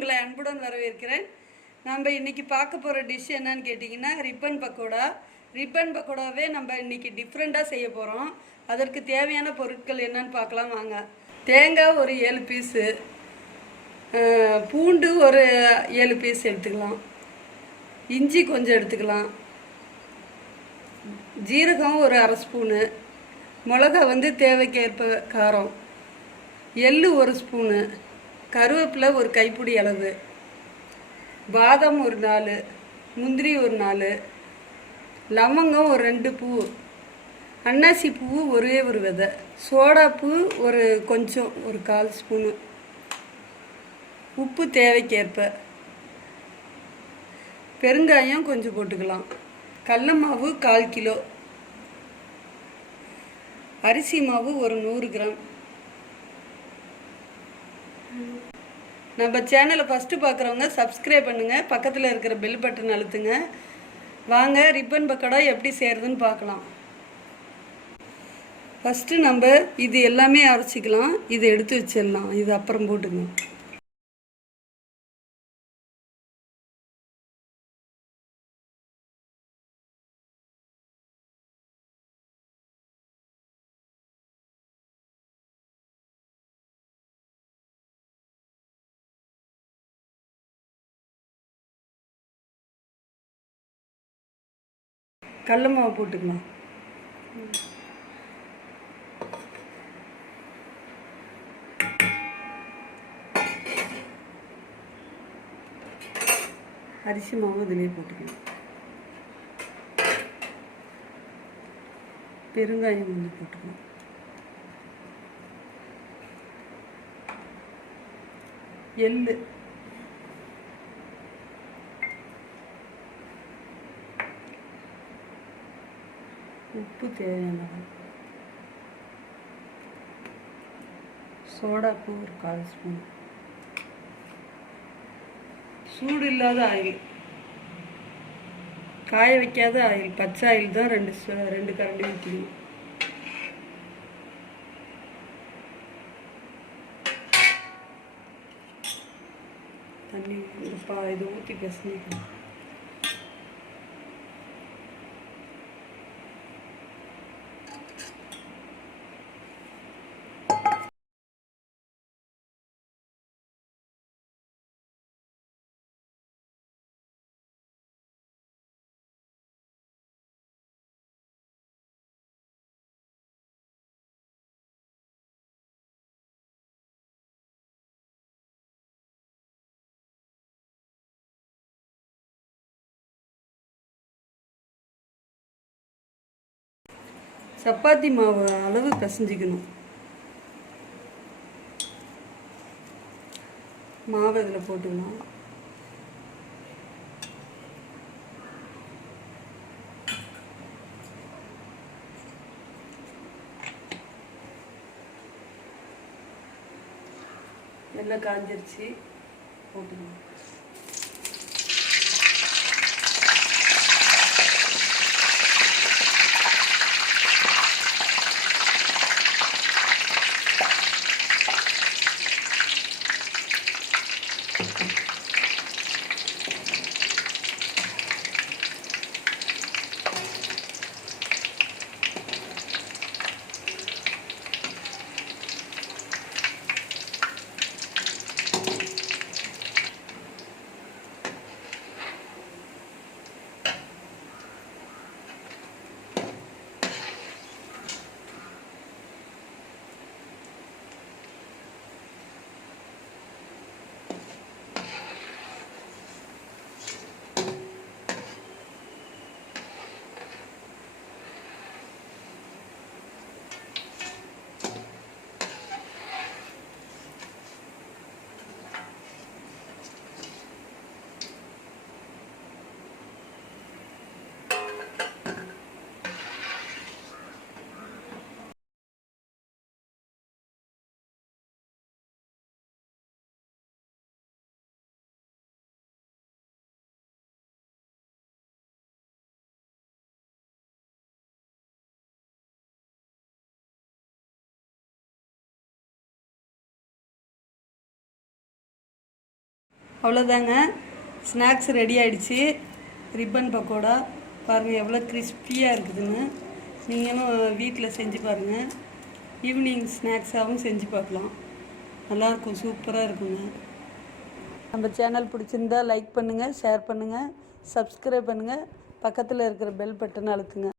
உங்களை அன்புடன் வரவேற்கிறேன். நம்ம இன்னைக்கு பார்க்க போகிற டிஷ் என்னன்னு கேட்டிங்கன்னா ரிப்பன் பக்கோடா. ரிப்பன் பக்கோடாவே நம்ம இன்னைக்கு டிஃப்ரெண்ட்டாக செய்ய போகிறோம். அதற்கு தேவையான பொருட்கள் என்னன்னு பார்க்கலாம் வாங்க. தேங்காய் ஒரு 7 பீஸு, பூண்டு ஒரு 7 பீஸ் எடுத்துக்கலாம், இஞ்சி கொஞ்சம் எடுத்துக்கலாம், ஜீரகம் ஒரு 1/2 ஸ்பூனு, மிளகா தேவைக்கேற்ப காரம், எள்ளு 1 ஸ்பூனு, கருவேப்பிலை ஒரு கைப்பிடி அளவு, பாதாம் ஒரு 4, முந்திரி ஒரு 4, லவங்கம் ஒரு 2 பூ, அன்னாசி பூ ஒரே ஒரு விதை, சோடா பூ ஒரு கொஞ்சம் ஒரு 1/4 ஸ்பூனு, உப்பு தேவைக்கேற்ப, பெருங்காயம் கொஞ்சம் போட்டுக்கலாம், கடல மாவு 1/4 கிலோ, அரிசி மாவு ஒரு 100 கிராம். நம்ம சேனலை ஃபஸ்ட்டு பார்க்குறவங்க சப்ஸ்கிரைப் பண்ணுங்கள், பக்கத்தில் இருக்கிற பெல் பட்டன் அழுத்துங்க. வாங்க ரிப்பன் பக்கோடா எப்படி செய்கிறதுன்னு பார்க்கலாம். ஃபஸ்ட்டு நம்ம இது எல்லாமே அரைச்சிக்கலாம். இதை எடுத்து வச்சிடலாம், இது அப்புறம் போட்டுங்க. கடல மாவு போட்டுக்கலாம். அரிசி மாவு இதிலே போட்டுக்கலாம். பெருங்காயம் கொஞ்சம் போட்டுக்கலாம். எள்ளு, உப்பு தேவையான, சோடா பூ ஒரு 1/4 ஸ்பூன், சூடு இல்லாத ஆயில், காய வைக்காத ஆயில், பச்சை ஆயில் தான் 2 கரண்டி ஊற்றிக்கணும். தண்ணி இது ஊற்றி பிசைஞ்சிக்கணும். சப்பாத்தி மாவு அளவு பிசைஞ்சிக்கணும். மாவு இதில் போட்டுக்கலாம். எல்லாம் காஞ்சிருச்சு, போட்டுக்கலாம். அவ்வளோதாங்க, ஸ்நாக்ஸ் ரெடி ஆகிடுச்சு. ரிப்பன் பக்கோடா பாருங்கள் எவ்வளோ கிறிஸ்பியாக இருக்குதுன்னு. நீங்களும் வீட்டில் செஞ்சு பாருங்கள். ஈவினிங் ஸ்நாக்ஸாகவும் செஞ்சு பார்க்கலாம். நல்லாயிருக்கும், சூப்பராக இருக்குங்க. நம்ம சேனல் பிடிச்சிருந்தா லைக் பண்ணுங்கள், ஷேர் பண்ணுங்கள், சப்ஸ்கிரைப் பண்ணுங்கள், பக்கத்தில் இருக்கிற பெல் பட்டனை அழுத்துங்க.